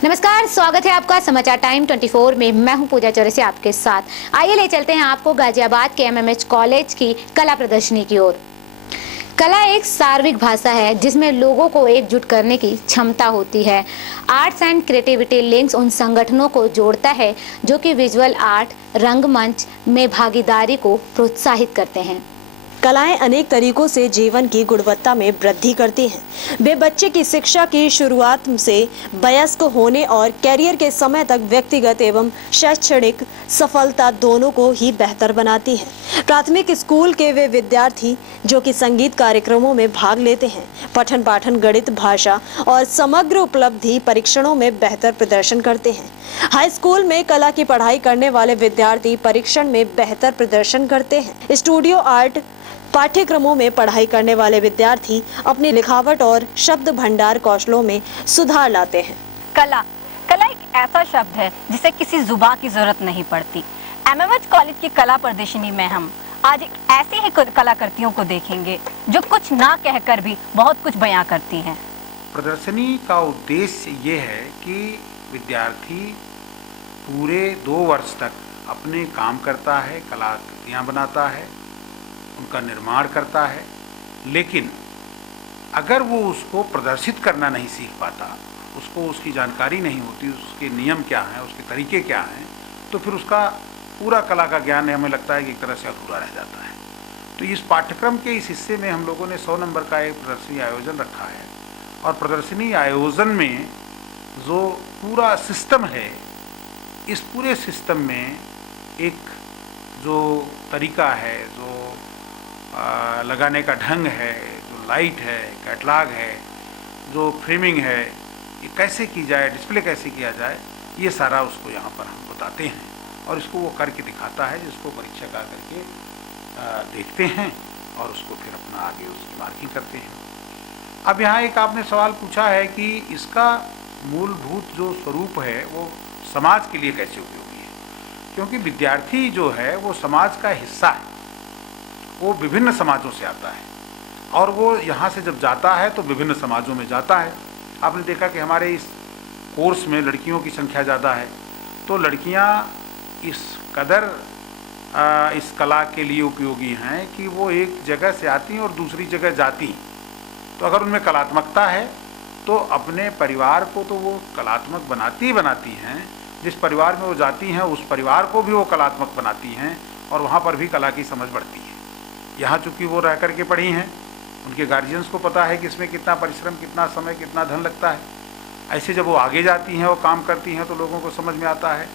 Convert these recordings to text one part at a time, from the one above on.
नमस्कार, स्वागत है आपका समाचार टाइम 24 में। मैं हूं पूजा चौरसिया आपके साथ। आइए ले चलते हैं आपको गाजियाबाद के एमएमएच कॉलेज की कला प्रदर्शनी की ओर। कला एक सार्विक भाषा है जिसमें लोगों को एकजुट करने की क्षमता होती है। आर्ट्स एंड क्रिएटिविटी लिंक्स उन संगठनों को जोड़ता है जो कि विजुअल आर्ट, रंगमंच में भागीदारी को प्रोत्साहित करते हैं। कलाएं अनेक तरीकों से जीवन की गुणवत्ता में वृद्धि करती हैं। वे बच्चे की शिक्षा की शुरुआत से वयस्क होने और कैरियर के समय तक व्यक्तिगत एवं शैक्षणिक सफलता दोनों को ही बेहतर बनाती हैं। प्राथमिक स्कूल के वे विद्यार्थी जो कि संगीत कार्यक्रमों में भाग लेते हैं, पठन पाठन, गणित, भाषा और समग्र उपलब्धि परीक्षणों में बेहतर प्रदर्शन करते हैं। हाई स्कूल में कला की पढ़ाई करने वाले विद्यार्थी परीक्षण में बेहतर प्रदर्शन करते हैं। स्टूडियो आर्ट पाठ्यक्रमों में पढ़ाई करने वाले विद्यार्थी अपनी लिखावट और शब्द भंडार कौशलों में सुधार लाते हैं। कला एक ऐसा शब्द है जिसे किसी जुबान की जरूरत नहीं पड़ती। एमएमएच कॉलेज की कला प्रदर्शनी में हम आज एक ऐसे ही कलाकृतियों को देखेंगे जो कुछ ना कहकर भी बहुत कुछ बयां करती हैं। प्रदर्शनी का उद्देश्य ये है कि विद्यार्थी पूरे 2 वर्ष तक अपने काम करता है, कलाकृतियाँ बनाता है, उनका निर्माण करता है, लेकिन अगर वो उसको प्रदर्शित करना नहीं सीख पाता, उसको उसकी जानकारी नहीं होती, उसके नियम क्या हैं, उसके तरीके क्या हैं, तो फिर उसका पूरा कला का ज्ञान हमें लगता है कि एक तरह से अधूरा रह जाता है। तो इस पाठ्यक्रम के इस हिस्से में हम लोगों ने 100 नंबर का एक प्रदर्शनी आयोजन रखा है और प्रदर्शनी आयोजन में जो पूरा सिस्टम है, इस पूरे सिस्टम में एक जो तरीका है, जो लगाने का ढंग है, जो लाइट है, कैटलॉग है, जो फ्रेमिंग है, ये कैसे की जाए, डिस्प्ले कैसे किया जाए, ये सारा उसको यहाँ पर हम बताते हैं और इसको वो करके दिखाता है, जिसको परीक्षक आ करके देखते हैं और उसको फिर अपना आगे उसकी मार्किंग करते हैं। अब यहाँ एक आपने सवाल पूछा है कि इसका मूलभूत जो स्वरूप है वो समाज के लिए कैसे उपयोगी है, क्योंकि विद्यार्थी जो है वो समाज का हिस्सा है, वो विभिन्न समाजों से आता है और वो यहाँ से जब जाता है तो विभिन्न समाजों में जाता है। आपने देखा कि हमारे इस कोर्स में लड़कियों की संख्या ज़्यादा है, तो लड़कियाँ इस कदर इस कला के लिए उपयोगी हैं कि वो एक जगह से आती हैं और दूसरी जगह जाती हैं। तो अगर उनमें कलात्मकता है तो अपने परिवार को तो वो कलात्मक बनाती हैं, जिस परिवार में वो जाती हैं उस परिवार को भी वो कलात्मक बनाती हैं और वहाँ पर भी कला की समझ बढ़ती है। यहाँ चूँकि वो रह कर के पढ़ी हैं, उनके गार्जियंस को पता है कि इसमें कितना परिश्रम, कितना समय, कितना धन लगता है। ऐसे जब वो आगे जाती हैं और काम करती हैं तो लोगों को समझ में आता है।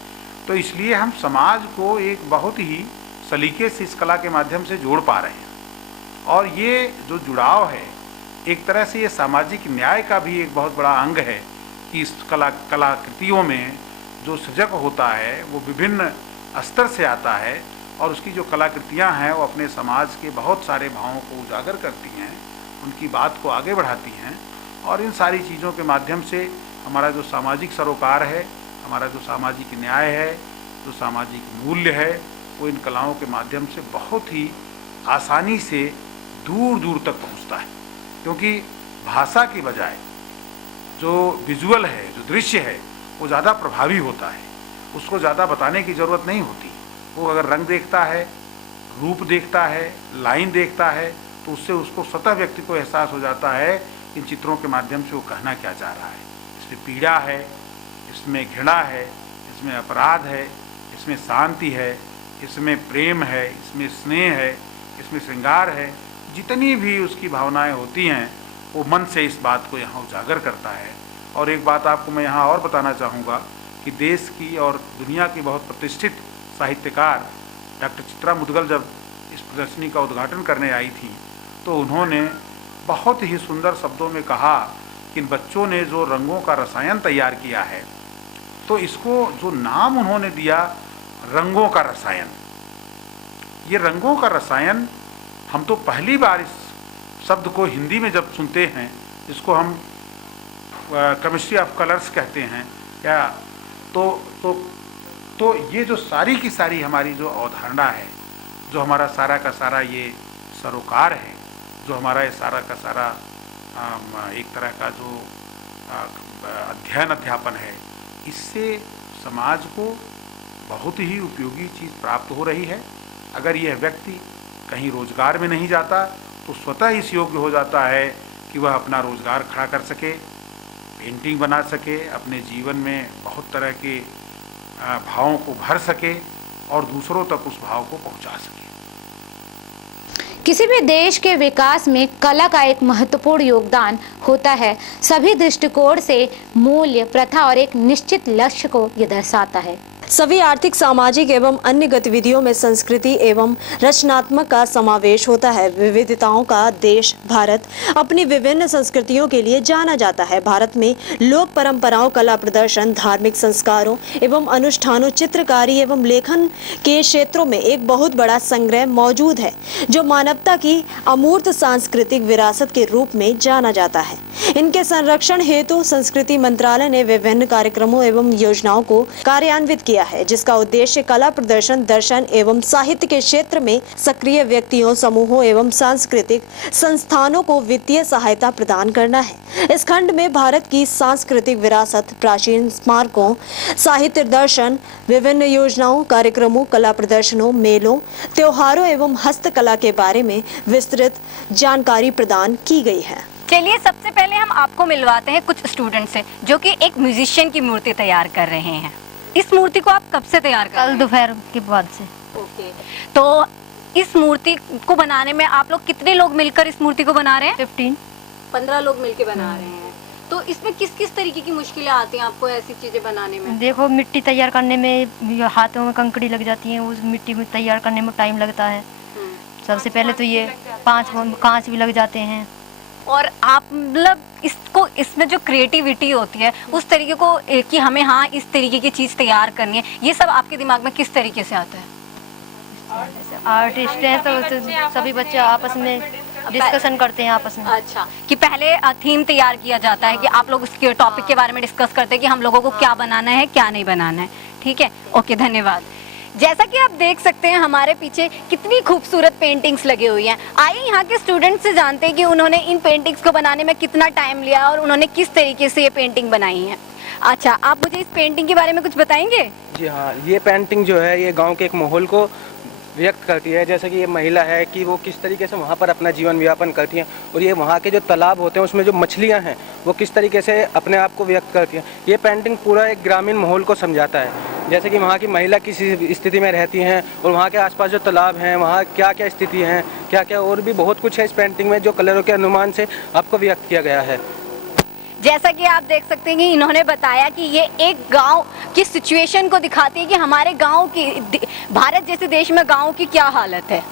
तो इसलिए हम समाज को एक बहुत ही सलीके से इस कला के माध्यम से जोड़ पा रहे हैं और ये जो जुड़ाव है एक तरह से ये सामाजिक न्याय का भी एक बहुत बड़ा अंग है कि इस कलाकृतियों में जो सृजक होता है वो विभिन्न स्तर से आता है और उसकी जो कलाकृतियाँ हैं वो अपने समाज के बहुत सारे भावों को उजागर करती हैं, उनकी बात को आगे बढ़ाती हैं और इन सारी चीज़ों के माध्यम से हमारा जो सामाजिक सरोकार है, हमारा जो सामाजिक न्याय है, जो सामाजिक मूल्य है, वो इन कलाओं के माध्यम से बहुत ही आसानी से दूर दूर तक पहुँचता है। क्योंकि भाषा की बजाय जो विजुअल है, जो दृश्य है, वो ज़्यादा प्रभावी होता है, उसको ज़्यादा बताने की ज़रूरत नहीं होती। वो अगर रंग देखता है, रूप देखता है, लाइन देखता है, तो उससे उसको स्वतः व्यक्ति को एहसास हो जाता है इन चित्रों के माध्यम से वो कहना क्या चाह रहा है। इसमें पीड़ा है, इसमें घृणा है, इसमें अपराध है, इसमें शांति है, इसमें प्रेम है, इसमें स्नेह है, इसमें श्रृंगार है। जितनी भी उसकी भावनाएं होती हैं वो मन से इस बात को यहाँ उजागर करता है। और एक बात आपको मैं यहाँ और बताना चाहूँगा कि देश की और दुनिया की बहुत प्रतिष्ठित साहित्यकार डॉक्टर चित्रा मुदगल जब इस प्रदर्शनी का उद्घाटन करने आई थी तो उन्होंने बहुत ही सुंदर शब्दों में कहा कि इन बच्चों ने जो रंगों का रसायन तैयार किया है, तो इसको जो नाम उन्होंने दिया रंगों का रसायन, ये रंगों का रसायन हम तो पहली बार इस शब्द को हिंदी में जब सुनते हैं, जिसको हम केमिस्ट्री ऑफ कलर्स कहते हैं क्या, तो ये जो सारी की सारी हमारी जो अवधारणा है, जो हमारा सारा का सारा ये सरोकार है, जो हमारा ये सारा का सारा एक तरह का जो अध्ययन अध्यापन है, इससे समाज को बहुत ही उपयोगी चीज़ प्राप्त हो रही है। अगर यह व्यक्ति कहीं रोजगार में नहीं जाता तो स्वतः इस योग्य हो जाता है कि वह अपना रोजगार खड़ा कर सके, पेंटिंग बना सके, अपने जीवन में बहुत तरह के भावों को भर सके और दूसरों तक उस भाव को पहुंचा सके। किसी भी देश के विकास में कला का एक महत्वपूर्ण योगदान होता है। सभी दृष्टिकोण से मूल्य, प्रथा और एक निश्चित लक्ष्य को यह दर्शाता है। सभी आर्थिक, सामाजिक एवं अन्य गतिविधियों में संस्कृति एवं रचनात्मक का समावेश होता है। विविधताओं का देश भारत अपनी विभिन्न संस्कृतियों के लिए जाना जाता है। भारत में लोक परंपराओं, कला प्रदर्शन, धार्मिक संस्कारों एवं अनुष्ठानों, चित्रकारी एवं लेखन के क्षेत्रों में एक बहुत बड़ा संग्रह मौजूद है, जो मानवता की अमूर्त सांस्कृतिक विरासत के रूप में जाना जाता है। इनके संरक्षण हेतु संस्कृति मंत्रालय ने विभिन्न कार्यक्रमों एवं योजनाओं को कार्यान्वित किया है, जिसका उद्देश्य कला प्रदर्शन, दर्शन एवं साहित्य के क्षेत्र में सक्रिय व्यक्तियों, समूहों एवं सांस्कृतिक संस्थानों को वित्तीय सहायता प्रदान करना है। इस खंड में भारत की सांस्कृतिक विरासत, प्राचीन स्मारकों, साहित्य, दर्शन, विभिन्न योजनाओं, कार्यक्रमों, कला प्रदर्शनों, मेलों, त्योहारों एवं हस्तकला के बारे में विस्तृत जानकारी प्रदान की गई है। चलिए सबसे पहले हम आपको मिलवाते हैं कुछ स्टूडेंट से जो कि एक म्यूजिशियन की मूर्ति तैयार कर रहे हैं। इस मूर्ति को आप कब से तैयार कर रहे हैं? कल दोपहर के बाद से। ओके, तो इस मूर्ति को बनाने में आप लोग कितने लोग मिलकर इस मूर्ति को बना रहे हैं? 15 लोग मिलकर बना रहे हैं। तो इसमें किस किस तरीके की मुश्किलें आती हैं आपको ऐसी चीजें बनाने में? देखो, मिट्टी तैयार करने में हाथों में कंकड़ी लग जाती है, उस मिट्टी में तैयार करने में टाइम लगता है। सबसे पहले तो ये 5 कांच भी लग जाते हैं। और आप मतलब इसको, इसमें जो क्रिएटिविटी होती है उस तरीके को कि हमें हाँ इस तरीके की चीज़ तैयार करनी है, ये सब आपके दिमाग में किस तरीके से आता है? आर्टिस्ट हैं तो सभी बच्चे आपस में डिस्कशन करते हैं आपस में। अच्छा, कि पहले थीम तैयार किया जाता है कि आप लोग उसके टॉपिक के बारे में डिस्कस करते हैं कि हम लोगों को क्या बनाना है, क्या नहीं बनाना है। ठीक है, ओके, धन्यवाद। जैसा कि आप देख सकते हैं हमारे पीछे कितनी खूबसूरत पेंटिंग्स लगी हुई हैं। आइए यहाँ के स्टूडेंट्स से जानते हैं कि उन्होंने इन पेंटिंग्स को बनाने में कितना टाइम लिया और उन्होंने किस तरीके से ये पेंटिंग बनाई है। अच्छा, आप मुझे इस पेंटिंग के बारे में कुछ बताएंगे? जी हाँ, ये पेंटिंग जो है ये गांव के एक माहौल को व्यक्त करती है। जैसे कि ये महिला है कि वो किस तरीके से वहाँ पर अपना जीवन यापन करती हैं, और ये वहाँ के जो तालाब होते हैं उसमें जो मछलियाँ हैं वो किस तरीके से अपने आप को व्यक्त करती हैं। ये पेंटिंग पूरा एक ग्रामीण माहौल को समझाता है, जैसे कि वहाँ की महिला किस स्थिति में रहती हैं और वहाँ के आसपास जो तालाब हैं वहाँ क्या क्या स्थिति हैं, क्या क्या और भी बहुत कुछ है इस पेंटिंग में जो कलरों के अनुमान से आपको व्यक्त किया गया है। जैसा कि आप देख सकते हैं कि इन्होंने बताया कि ये एक गांव की सिचुएशन को दिखाती है कि हमारे गांव की, भारत जैसे देश में गांव की क्या हालत है।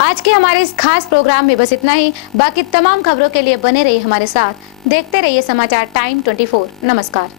आज के हमारे इस खास प्रोग्राम में बस इतना ही। बाकी तमाम खबरों के लिए बने रहिए हमारे साथ, देखते रहिए समाचार टाइम 24। नमस्कार।